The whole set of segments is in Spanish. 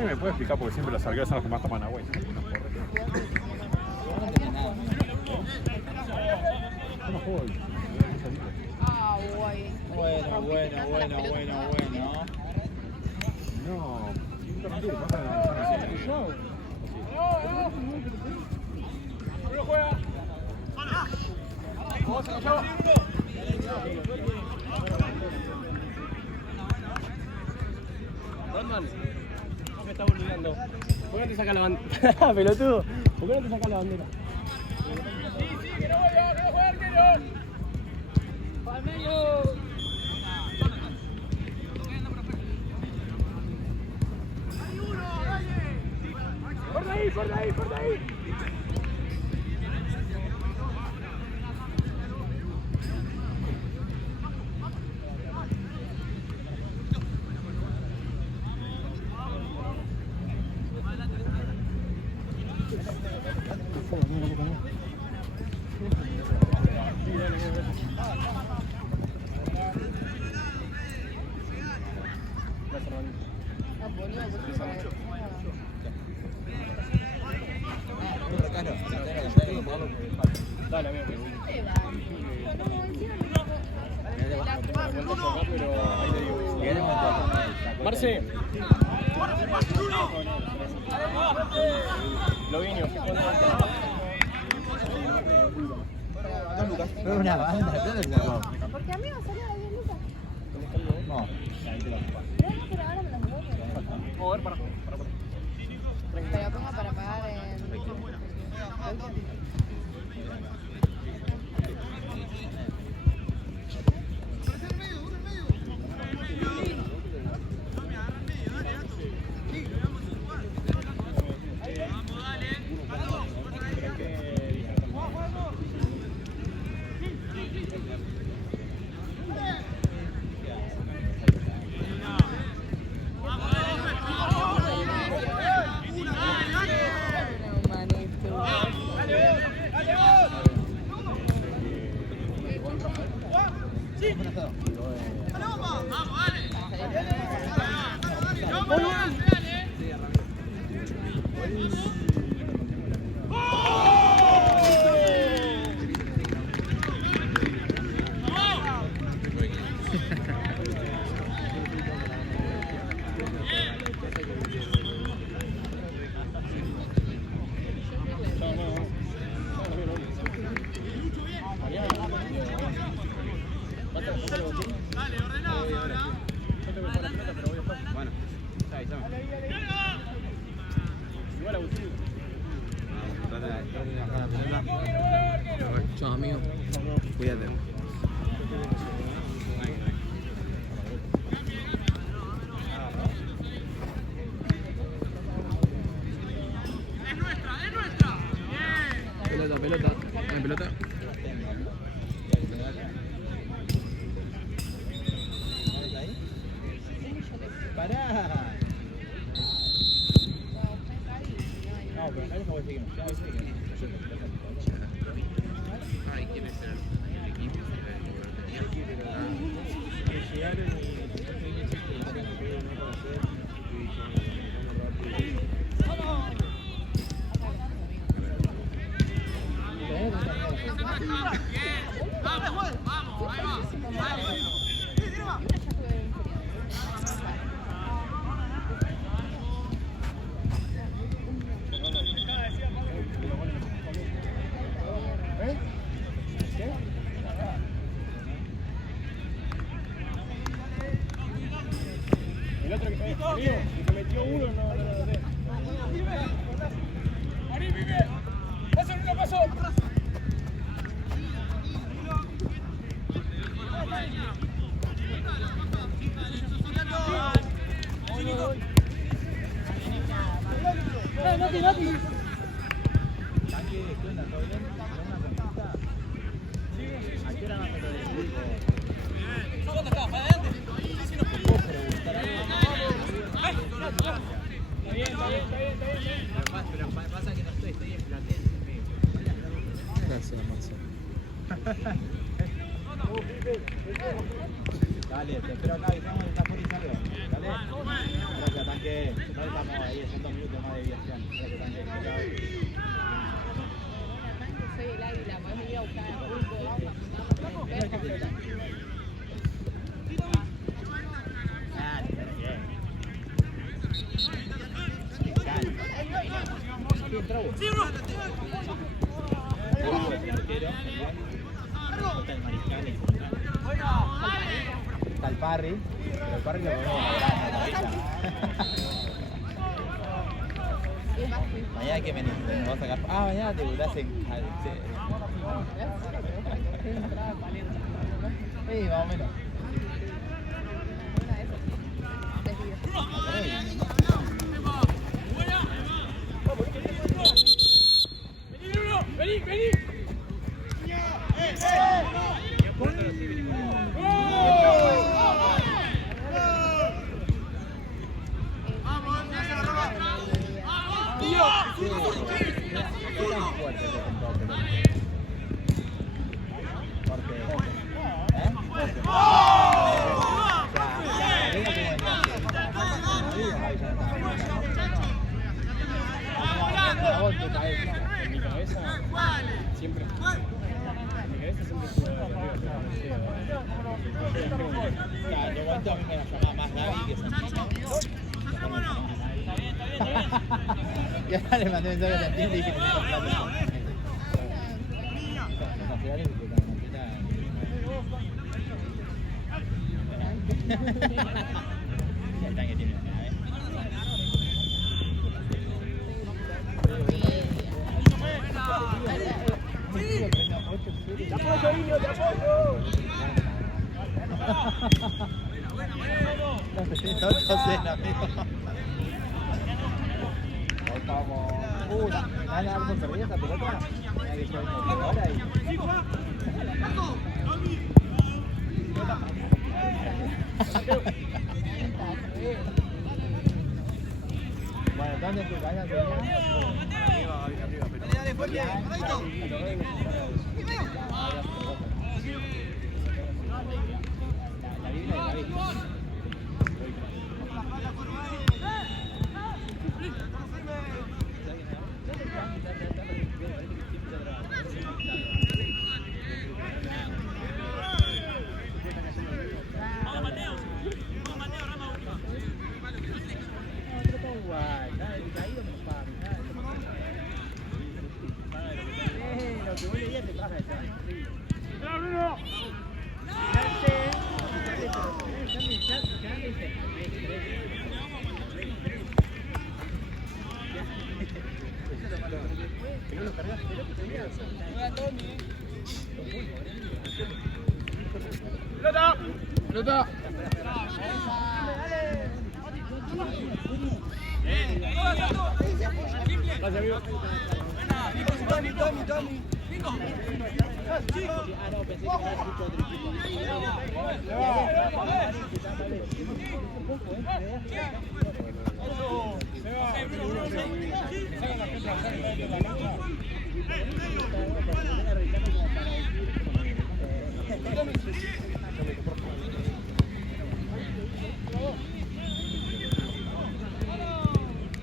Jaime me puede explicar porque siempre los arqueros son los que más toman agua. Yo no juego hoy. Ah, guay. Bueno. No, interrumpir, pasa en la manzana. ¡No juega! Batman, me está obligando. ¿Por qué no te sacas la bandera? Pelotudo, ¿por qué no te sacas la bandera? Sí, que no voy a jugar arquero. ¡Al medio! ¡Por de ahí! Dale, amigo. Marce. Lovinio. Es una banda, ¿dónde te sacó? Porque a mí me salió de 10 lucas. No. Pero ahora me las devuelvo. Vamos a ver, para. Pero pongo para pagar en... Chao, amigo. Cuídate. Pelota. ¿Hay pelota? ¡Pará! No, pero acá no seguimos. Ya seguimos. Ay, ¿quién es el equipo? Llegaron y... El otro que se metió uno, no sé. ¡Ari, pibe! ¡Paso en una paso! Nati. Pasa que no estoy en platel. Gracias, Marcelo. Dale, te espero acá, que tenemos el tapón y salgo. Dale. Gracias, tanque. Nosotros estamos ahí, son 2 minutos más de viación. Gracias, tanque. Soy el águila, me voy a buscar el pulpo. Está el Parry, pero el Parry lo ponemos mañana que venís, vamos a sacar. Ah, mañana te debutás en Calce. Sí, más o menos. Vení, vení. En mi cabeza siempre. En mi cabeza siempre estuvo Claro, yo cuento a mí me la llamaba más Gaby que Santino. Y ahora le mandé mensaje a Santino y le dije que necesito plata. Y el tanque tiene una nave. ¡Te apoyo, niño! ¡Te apoyo! Nada, algo perdida esa pelota. Mira que yo vengo ahora y... Bueno, ¿dónde te vayan? Arriba, pero... Dale, fuerte, la Biblia de David. ¡Pelota! ¡Pelota! Gracias, amigo. Tommy. Ah, no, pensé que era el grupo del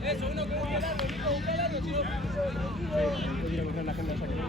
Eso, uno que va ganando, Nico, un ganando, si no... Yo quiero coger la agenda esa que tengo.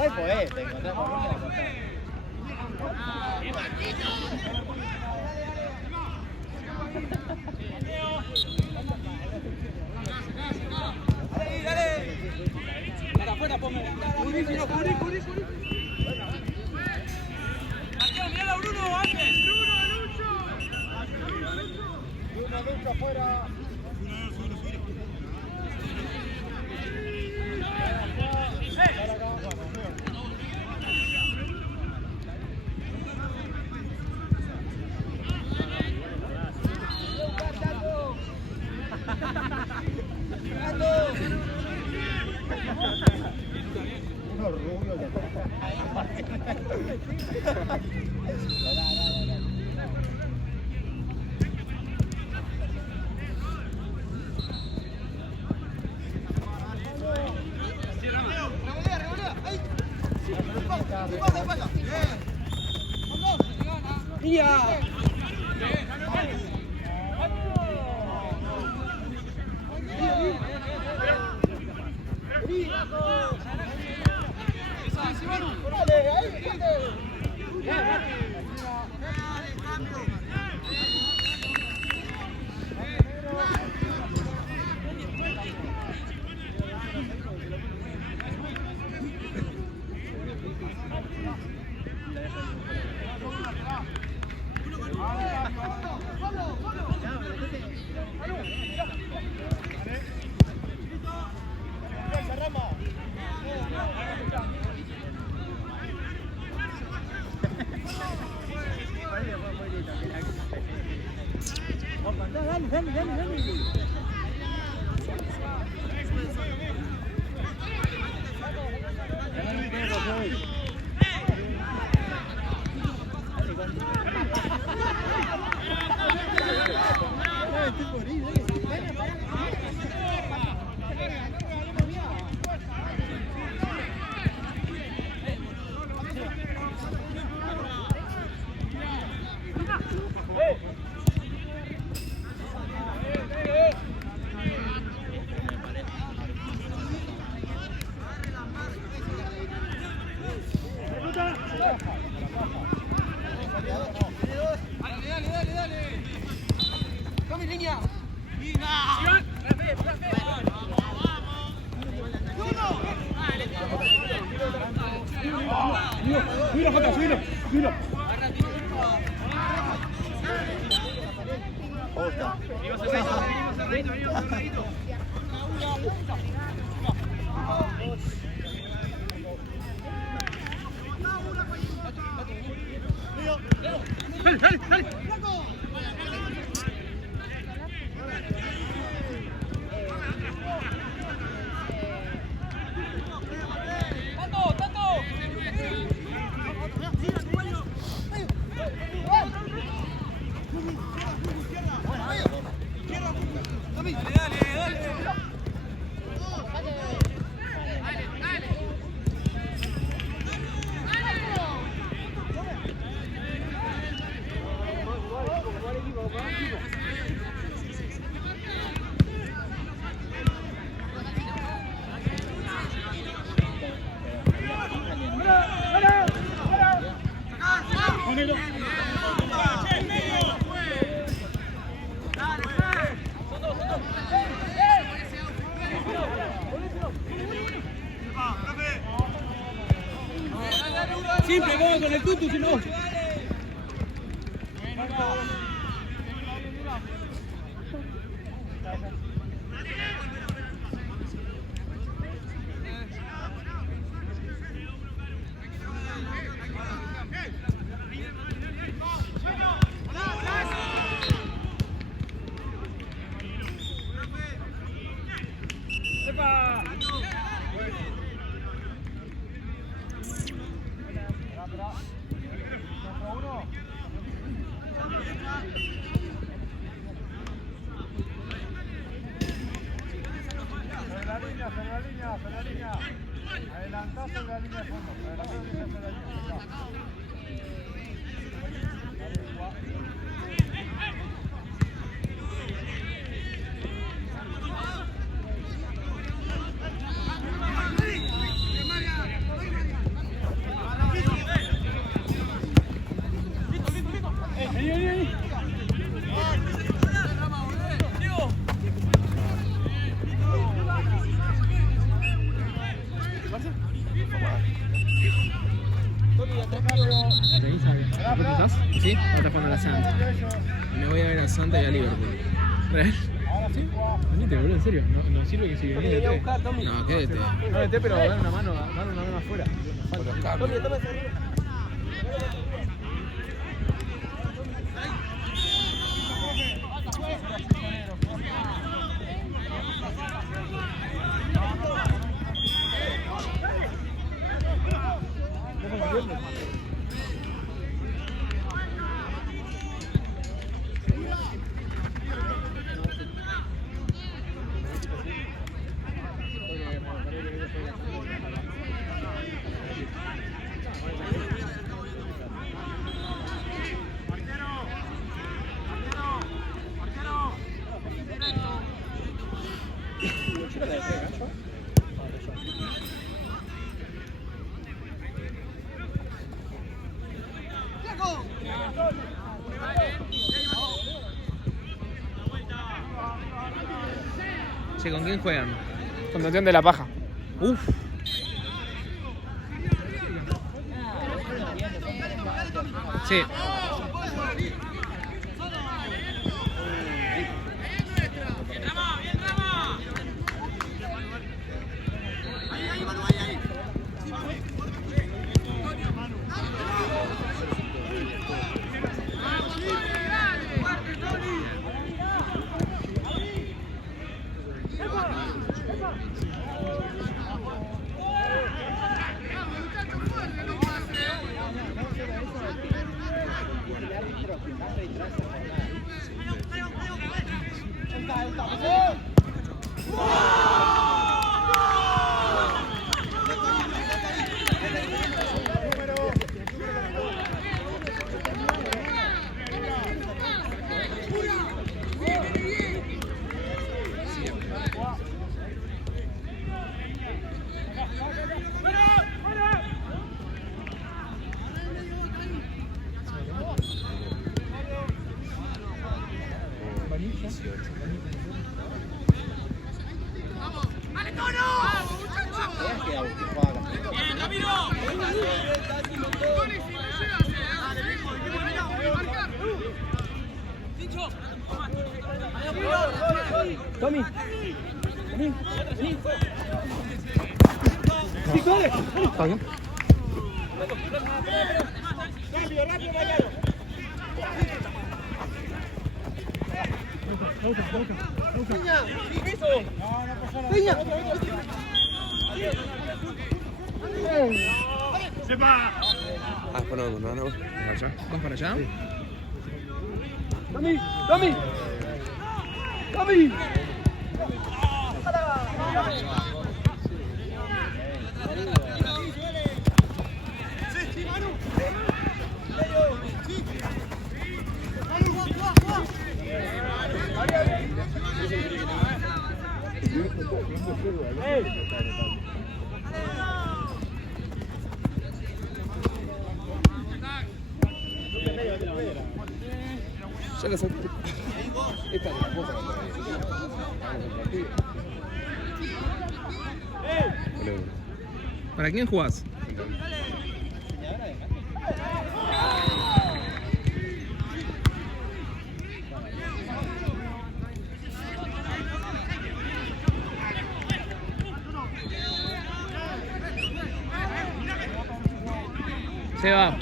Hoy pues, te encontrás con uno. Unos rubios de Simple, vamos con el tutu, si no. Adelantás en la línea de fondo. Adelantás en la línea de fondo. ¿Estás? Sí, ahora está jugando a la Santa. Me voy a ver a Santa y a Liverpool. ¿Real? ¿Sí? Venite, boludo, en serio. No sirve que si venís de té. No, quédate. No de té, pero dan una mano afuera. Che, ¿con quién juegan? Fundación de la Paja. Uf. Sí. Tommy. Sí, corre. Está bien. Cambio, rápido, Mariano. Piña, piso. No, no pasa nada. Piña. Sepa. Ah, perdón, no. ¿Para allá? ¿Vas para allá? Tommy, Tommy. Tommy. Ya las esta es la cosa ¿Para quién jugás? Se va.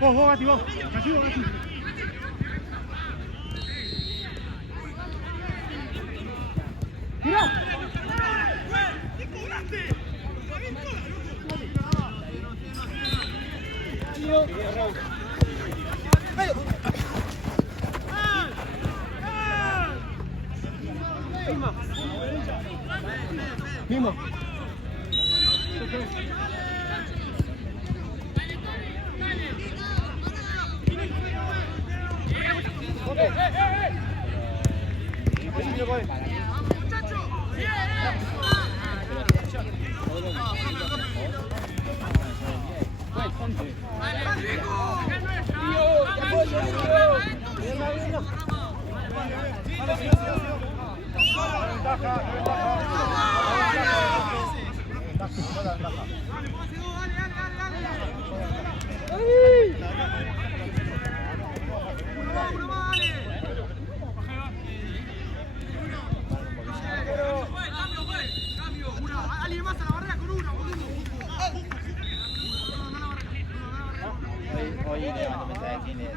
Vos, Gati, vos. Gati. Sergio. Mismo. Hoy le mando mensaje a Kine.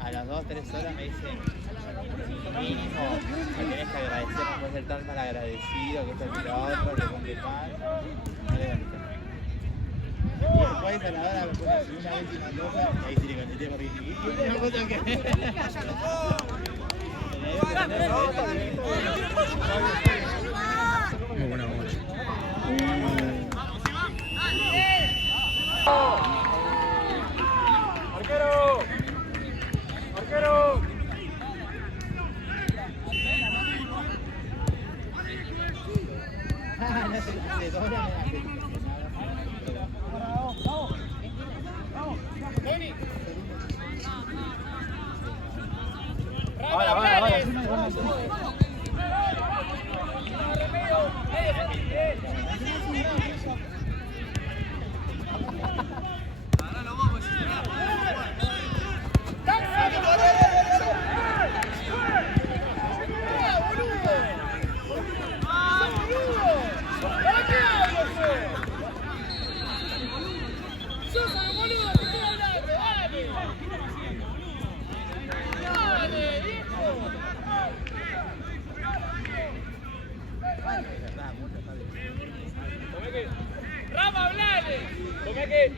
A las 2, 3 horas me dicen mínimo, me tenés que agradecer, no puedes ser tan mal agradecido, que esto es lo otro, que con que pan, no le van a y después a la hora me ponen una vez una cosa, ahí sí le contesté porque dije, una cosa que... Muy buena noche. ¡Arquero! ¡Arquero! Rama, hablale. Tomé aquí.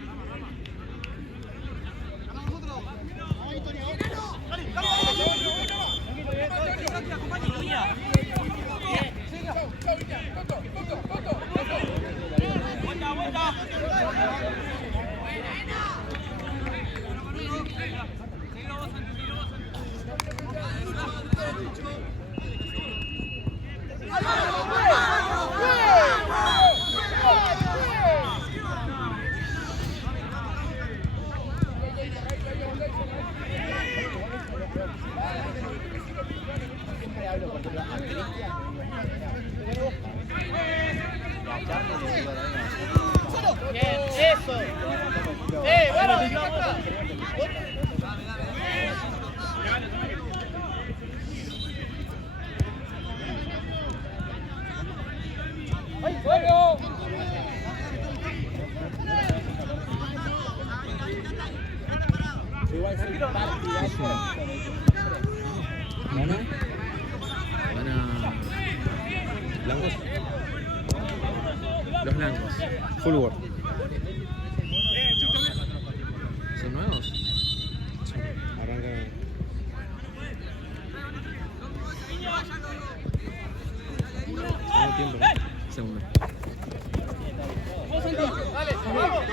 Eso. Bueno, ya está. ¡Ay, juego! ¿Gana? ¿Blancos? Los blancos. Full War. ¿Son nuevos? Arranca. Segundo tiempo. Segundo. Dale, vamos.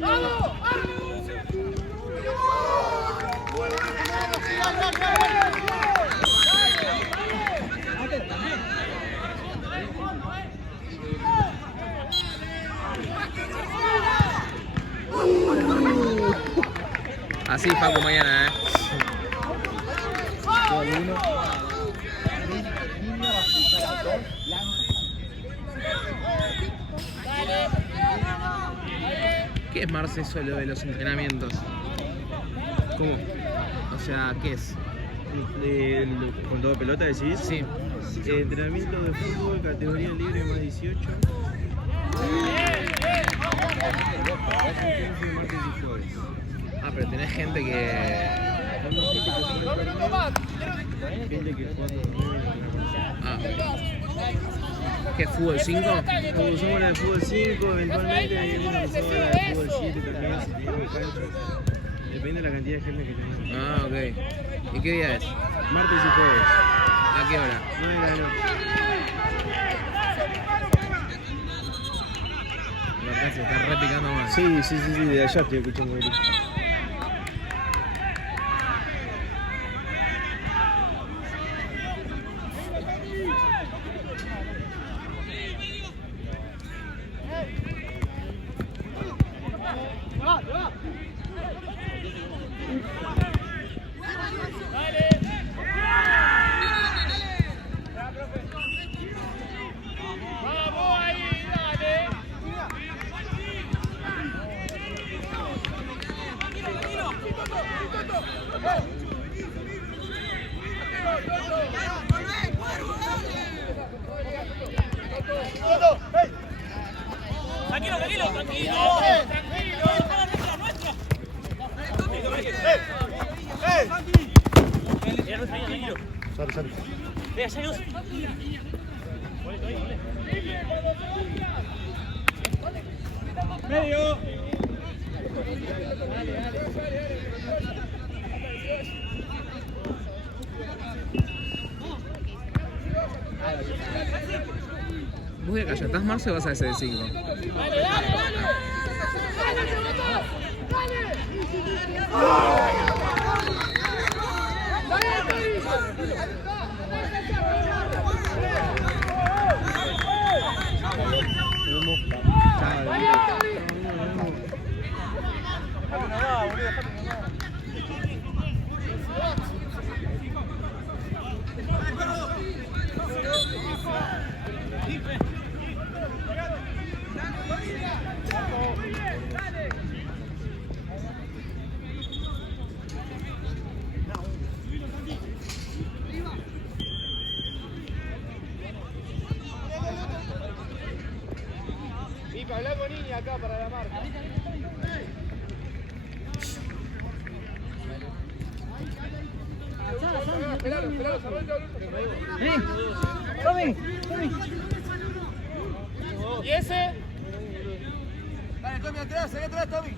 ¡Vamos! Así Paco mañana, ¿Qué es Marce eso lo de los entrenamientos? ¿Cómo? O sea, ¿qué es? ¿Con todo pelota decís? Sí. Entrenamiento de fútbol, categoría libre más 18. Martes y jueves. Ah, pero tenés gente que... Gente que juega torneo. Ah. ¿Qué es fútbol 5? Usamos la de fútbol 5, eventualmente hay alguna que usa la de fútbol 7 también, si tenemos cancha. Depende de la cantidad de gente que tenemos. Ah, ok. ¿Y qué día es? Martes y jueves. ¿A qué hora? 9 de la noche. La casa está repicando más. Sí, de allá estoy escuchando. Medio. ¿Vos de Cayatás, Marce, o vas a ese de 5? Pipa, habla con niña acá para la marca. Esperalo, Tommy. ¿Y ese? Dale, Tommy, atrás, Tommy.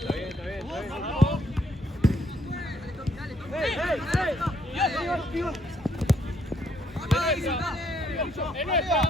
Está bien. Vamos. En esta.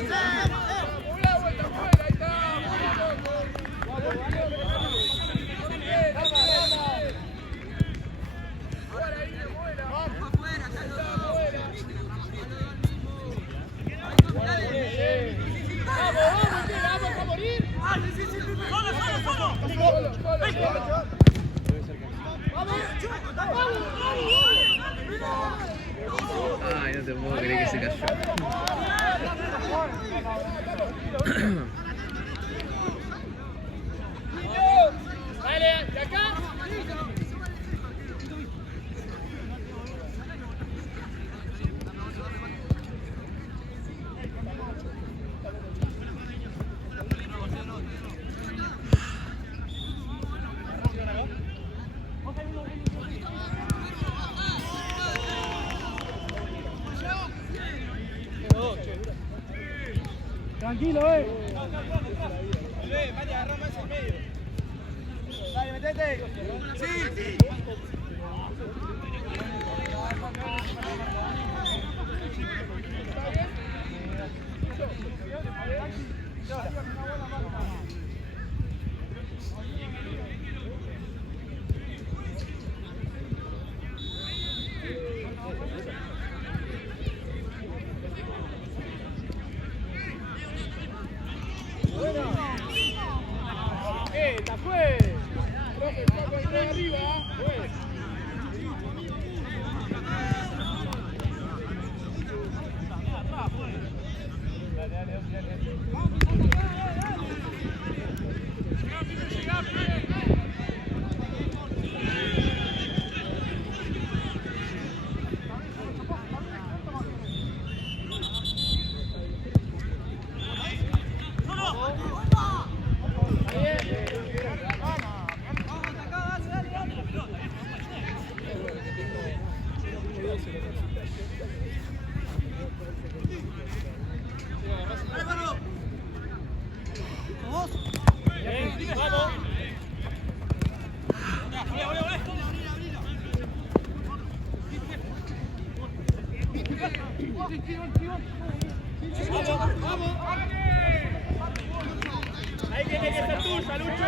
Ay, no te puedo creer que se cayó. Dale, de acá. Tranquilo, Vaya, agarra más en medio. Dale, metete. Sí. ¡La fue! Profe, está con arriba. Ahí tiene que ser tuya, Lucho.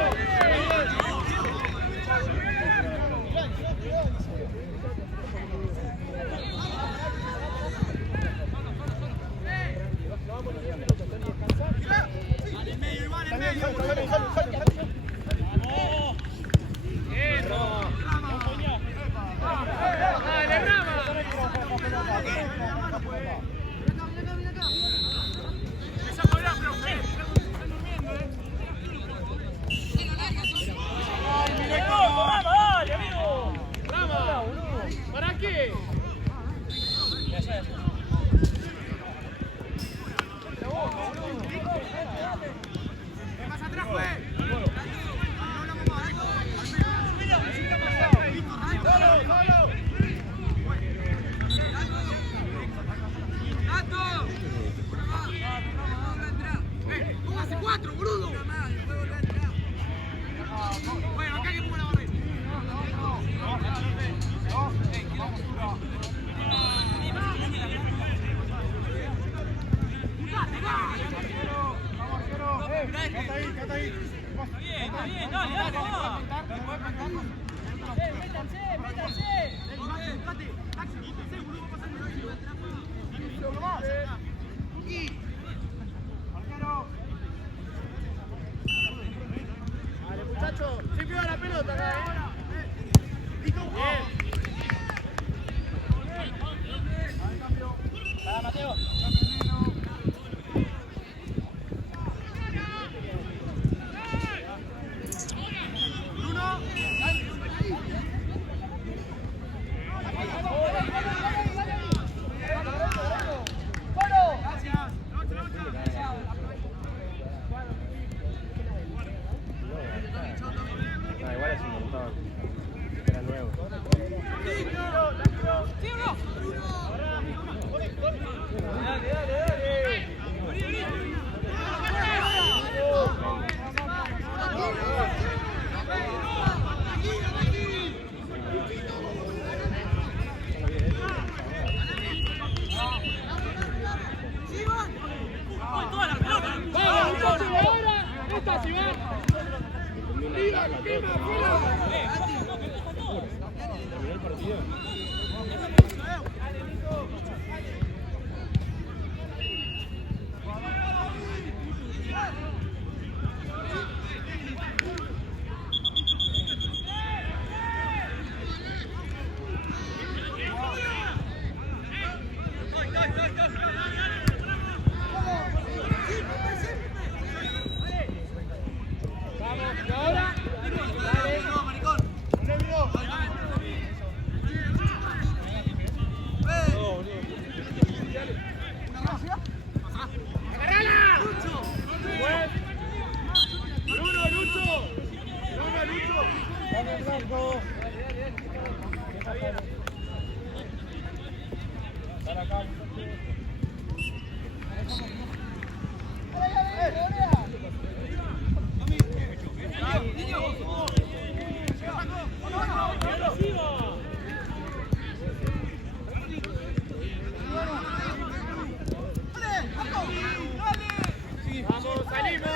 Vamos, salimos.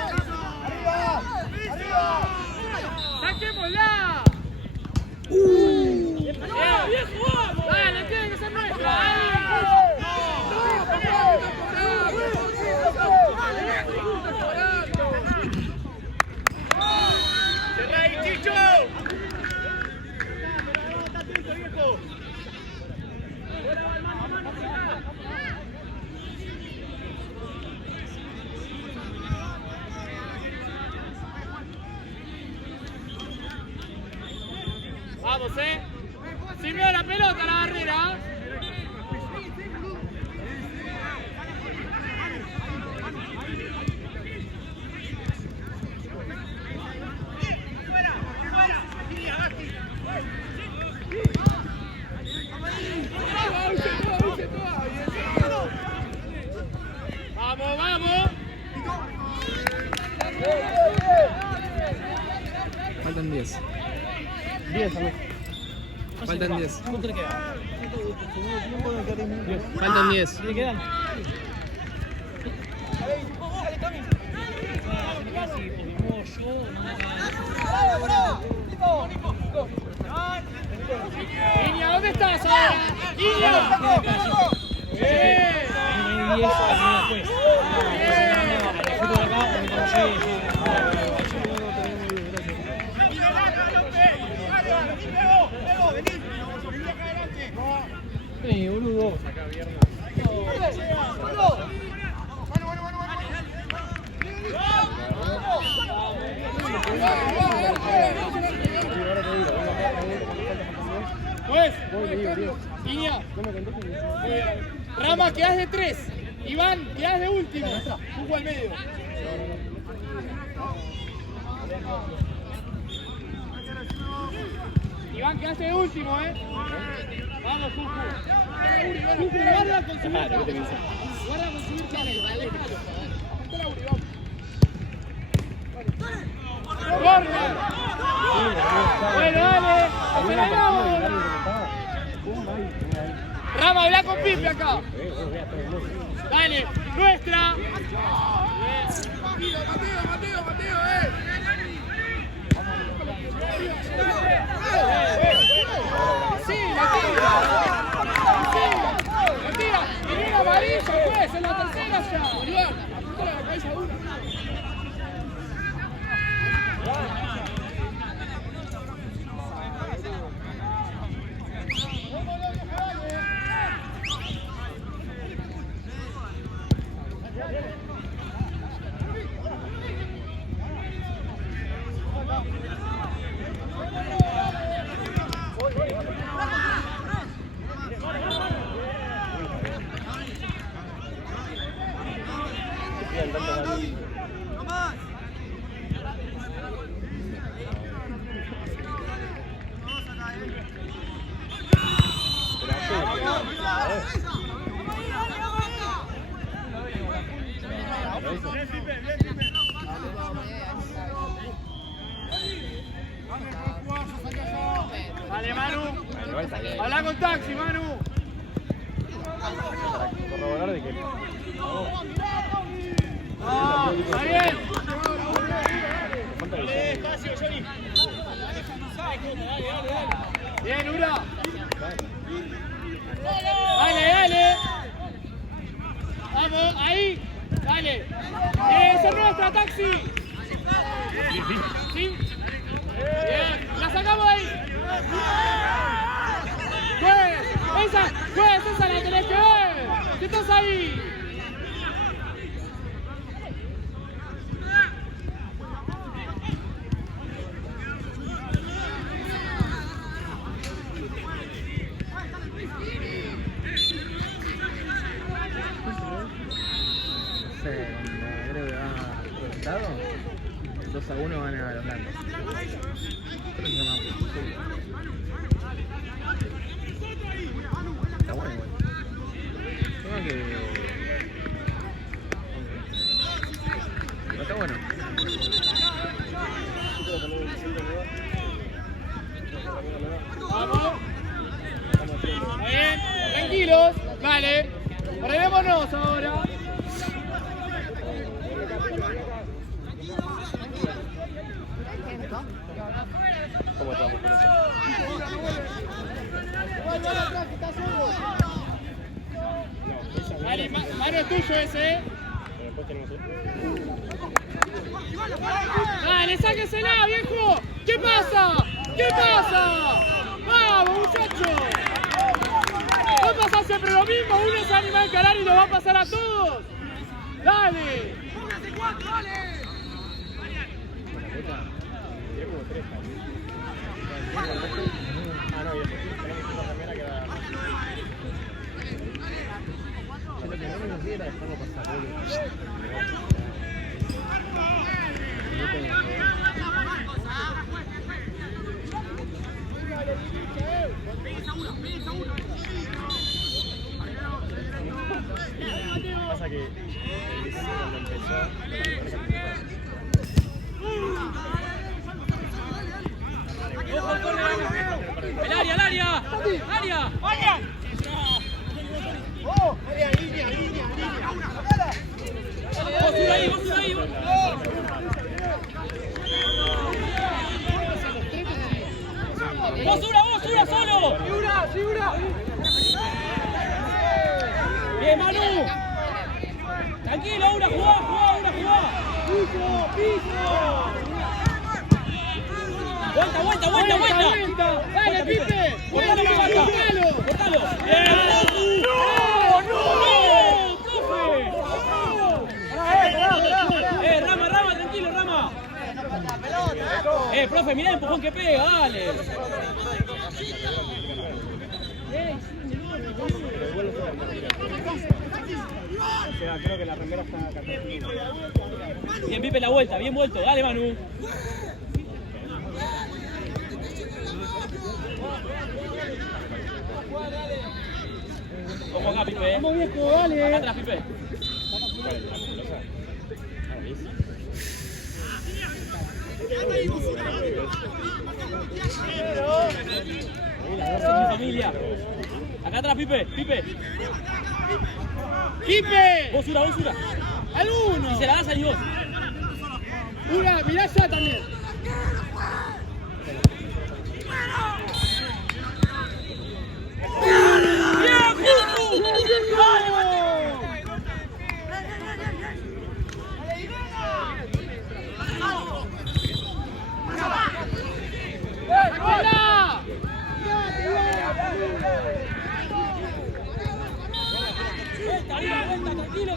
¡Saquémosla! ¡Viejo, vamos! ¡Dale, tiene que ser nuestra! ¡Cerrá ahí, Chicho! Vamos, sirvió la pelota la barrera. Vamos, vamos. Faltan 10. 10, amigo. Faltan 10. ¿Cuánto le queda? Faltan 10. ¿Sí le quedan? Iña, ¿dónde estás ahora? ¡Iña! ¡Bien! Sí, boludo. Pues, Iña, Rama, quedás de 3. Iván, quedás de último. Jugo al medio. Iván, quedaste de último, Vamos, Juju. Juju, guarda con subir. Guarda con subir, dale. ¡Corner! Bueno, dale. ¡Aceleramos! Rama, habla con Pipe acá. Dale, nuestra. Mateo, Sí, la tira. Viene una amarilla, pues, en la tercera ya. Bolívar, apunta la cabeza a uno. Dale, Manu. Habla con Taxi, Manu. Corroborar de que. Está bien. Bien, Ura. Dale. Vamos, ahí. Dale. Esa es nuestra, Taxi. ¿Sí? Bien, la sacamos ahí. Juez, esa la tenés que ver. ¿Qué estás ahí? Creo que va resultado. 2-1 van a los blancos. Creo que se llama. tranquilos. Vale. Ordenémonos ahora. ¿Cómo estamos con eso? Dale, mano es tuyo ese. Dale, sáquensela, viejo. ¿Qué pasa? ¿Qué pasa? ¡Vamos, muchachos! Va a pasar siempre lo mismo. Uno se anima a encarar y lo va a pasar a todos. ¡Dale! Pasa que cuando empezó. ¡El área, el área! ¡Área! ¡Área! ¡Vos ahí! ¡Vos Ura solo! ¡Figura! ¡Bien, Manu! Tranquilo, Ura, jugá! ¡Piso! ¡Vuelta! ¡Dale, Pipe! ¡Cortalo! ¡No! ¡Profe! Rama, tranquilo, Rama. Profe, mirá el empujón que pega, dale. O sea, creo que la remera está acá. Bien, Pipe, la vuelta, bien vuelto, dale, Manu. Vamos acá, Pipe. Vamos, viejo, dale. Acá atrás, Pipe. Familia. Acá atrás, Pipe. Vos Ura. Al uno. Y se la das a vos. Ura, mirá allá también.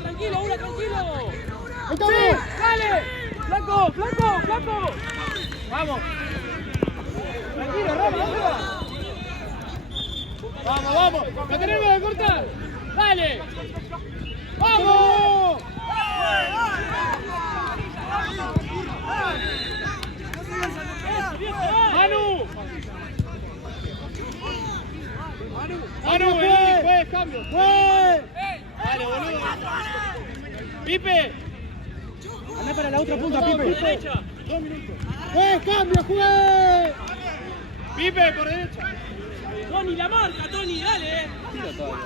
Tranquilo, Ura, tranquilo. ¡Sí! ¡Dale! ¡Flaco! ¡Vamos! Tranquilo, Rama, ¡vamos! ¡Lo tenemos que cortar! ¡Dale! ¡Vamos! Manu, juegues cambio. Dale, boludo. Pipe. Andá para la otra punta, Pipe. Por derecha. 2 minutos. Juegues cambio, juegues. Pipe, por derecha. Tony, la marca, Tony, dale. Tira todo.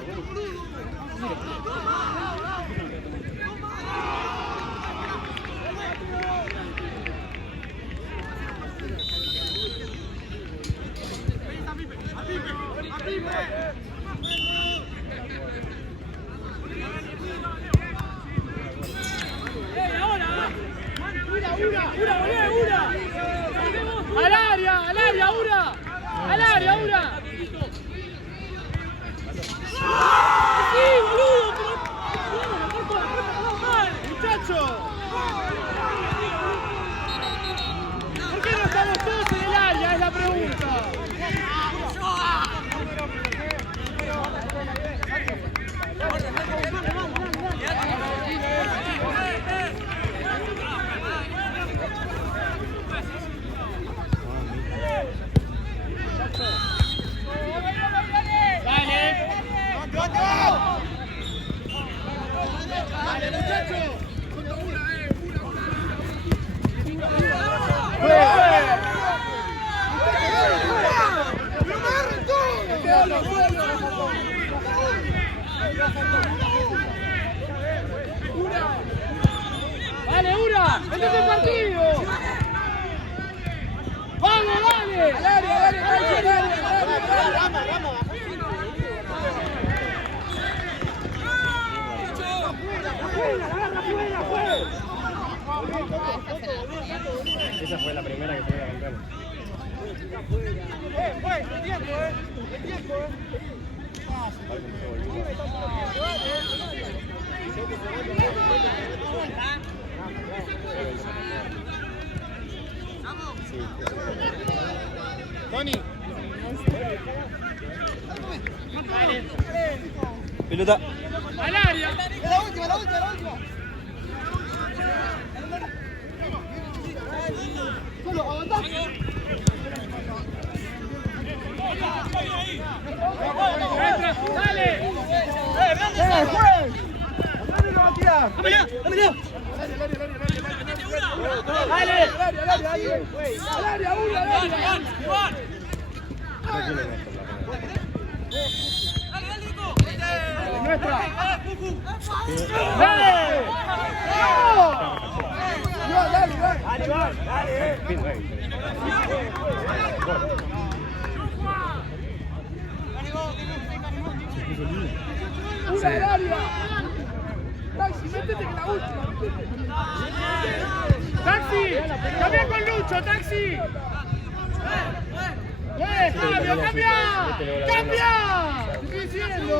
¡Ura! ¡Al área, Ura! ¡Sí, boludo! ¡Muchacho! ¿Por qué no estamos todos en el área? Es la pregunta. ¡Dale, muchachos! ¡Ura! ¡Dale, Ura! ¡Métete el partido! ¡Vamos, dale! ¡Dale! Esa fue la primera que fue a cantar. El tiempo, el tiempo, Tony. Pelota. Al área. La última. Solo, aguantá. ¡Dale! ¡Juez! ¡Dale, no va a tirar! ¡Dale! ¡Nuestra! ¡Dale! ¡Una del área! ¡Taxi, métete que la última! ¡Taxi! ¡Cambia con Lucho, Taxi! ¡Cambia! ¡Cambia! ¿Qué estoy diciendo?